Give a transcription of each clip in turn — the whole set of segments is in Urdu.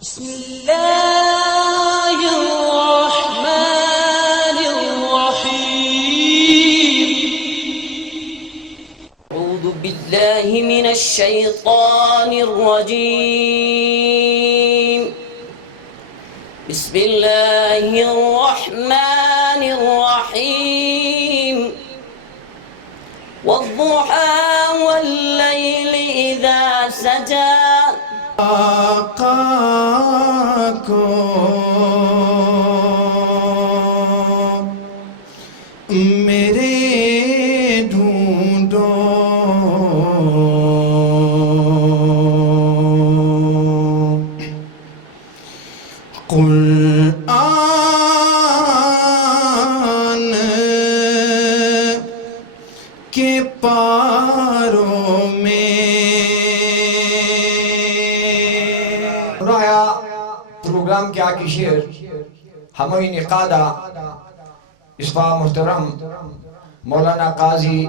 بسم الله الرحمن الرحيم. أعوذ بالله من الشيطان الرجيم. بسم الله الرحمن الرحيم. والضحى والليل إذا سجى. آقا کو میرے ڈھونڈو، قرآن کے پاروں میں پروگرام کیا کی شعر ہمیں نقادہ اسفا محترم مولانا قاضی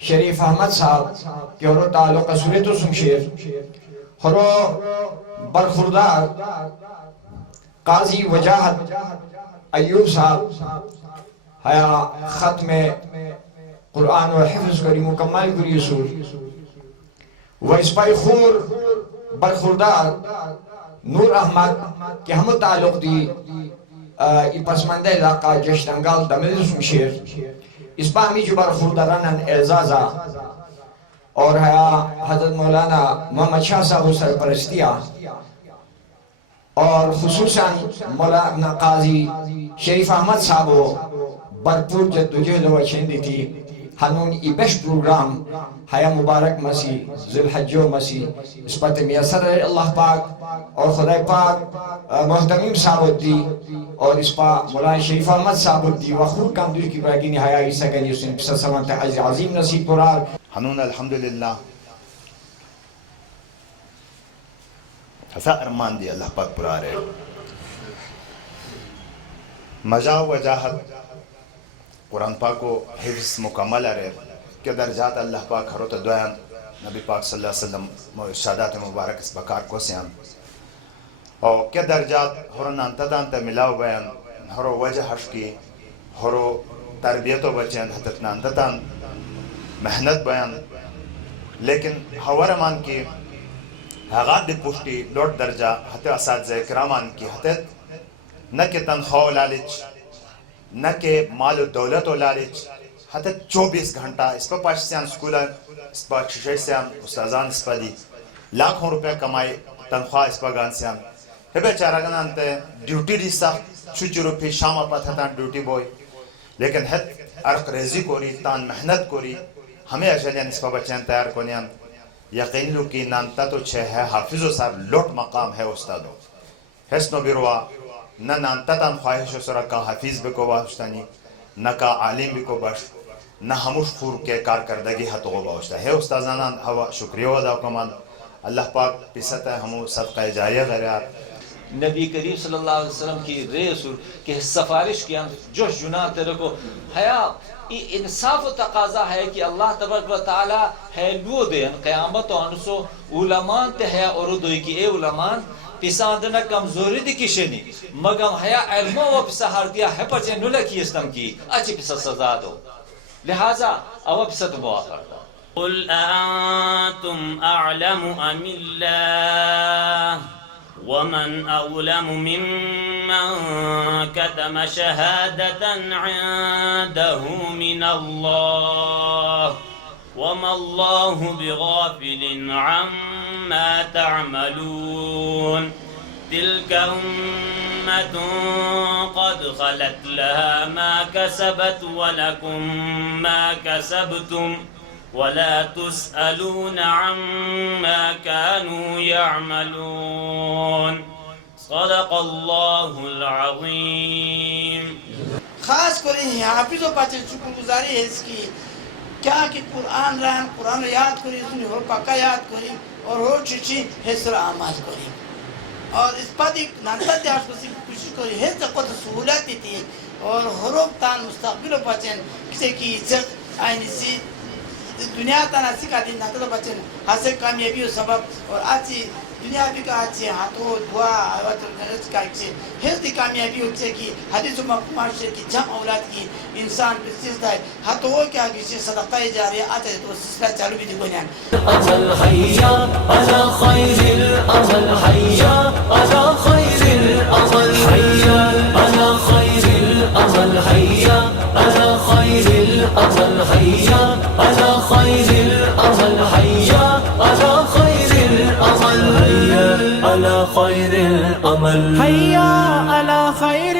شریف احمد صاحب کہ ہرو تعلق سورت و سمشیر ہرو برخوردار قاضی وجاہت ایوب صاحب حیا ختم قرآن و حفظ کری مکمل کری سور و اسپائی خور برخوردار نور احمد کہ ہم تعلق دی پسماندہ علاقہ جشتنگال دمدر سمشیر اس پا ہمی جو برخورداران اعزازہ اور حضرت مولانا محمد شاہ صاحب سرپرستیہ اور خصوصاً مولانا قاضی شریف احمد صاحب برپور جدوجہد و چندی تھی ہنون ای بیش پروگرام حیا مبارک مسیح ذوالحجہ مسیح اس پر میسر اللہ پاک اور خدا پاک محتمیم صاحب دی اور اس پر مولانا شریف احمد صاحب دی وخور کام دوری کی براکی نہایا عیسیٰ گنی اس نے پسر سمانت عظیم نصیب پرار ہنون الحمدللہ ہسا ارمان دی اللہ پاک پرار ہے مجا وجاہت قرآن پاک کو حفظ مکمل ہے کہ درجات اللہ پاک حروت دویان نبی پاک صلی اللہ علیہ وسلم ارشادات مبارک اس بکار کو سیان اور کہ درجات حرن انتدان تا ملاو بیان حرو وجہ حش کی حرو تربیت و بچین حتتنا انتدان محنت بیان لیکن حورمان کی حقات دی پوشتی لوٹ درجہ حتی اساتذہ اکرامان کی حتی نہ کہ تنخواہ و لالچ نہ کہ مال و دولت و لالچ حتی 24 گھنٹہ اس پر پاکستان سکولہ اس پر ششش سیان استاذان اس پر دی لاکھوں روپے کمائی تنخواہ اس پر گان سیان ہبے چارگان انتے ڈیوٹی دی سخت چھوچی روپی شام اپا تھا ڈیوٹی بوئی لیکن حد عرق ریزی کو ری تان محنت کو ری ہمیں اجلیان اس پر بچین تیار کنیان یقین لو کی نانتا تو چھے ہے حافظ و سار لوٹ مقام ہے استادو حسن و بروا نہ نانتا تان خواہش و سرکا حفیظ بکو باوشتانی نہ کا عالم بکو باش نہ ہموش خور کے کارکردگی حتو باوشتا ہے استازانان ہوا شکریہ ودا کمان اللہ پاک پیستا ہے ہمو صدقہ جاریہ غیرات نبی کریم صلی اللہ علیہ وسلم کی رسول کہ سفارش کیا جو جناح تیرے کو حیا انصاف و تقاضا ہے کہ اللہ تبارک و تعالی ہے لو دین قیامت و انسو علمان تے ہے اردوئی کی اے علمان پیساندنا کمزوری دی کشنی مگم حیا علم و پیسا ہر دیا ہے پچے نولا کی اسلام کی اچھی پیسا سزا دو لہذا او پیسا تو موافق دا قل أأنتم أعلم أم الله ومن أظلم ممن كتم شهادة عنده من الله وما الله بغافل عما تعملون تلك أمة قد خلت لها ما كسبت ولكم ما كسبتم ولا تسألون عما كانوا يعملون صدق الله العظيم. خاص کری حافظ و بچے شکر گزاری ہے اس کی کیا کہ قرآن رہن قرآن یاد کری سنی ہو پکا یاد کری اور ہو چیچی حسر آماز کری اور اس پا دی نانتا دیاش کو کوشش کری ہے قد سہولت تھی اور حروب تان مستقبل و بچن کسی کی عزت آئینی سی دنیا تانا سکھا دی نانتا بچن حاصل کامیابی و سبب اور آچی دنیا بھی کا اچھے ہاتھوں دعا وطرز کا اچھے حض دی کامیابی ہوتے کی حدیث و مقماشر کی جمع اولاد کی انسان پر سلسلہ ہے ہاتھوں کیا کسی صدقہ جاریہ آتا ہے تو سلسلہ چالو بھی دیکھو نیان أجل حيا على خير الأمل حيا على خير الأمل حيا على خير الأمل حيا على خير الأمل حيا على خير الأمل حيا على خير الأمل حيا على خير الأمل حيا على خير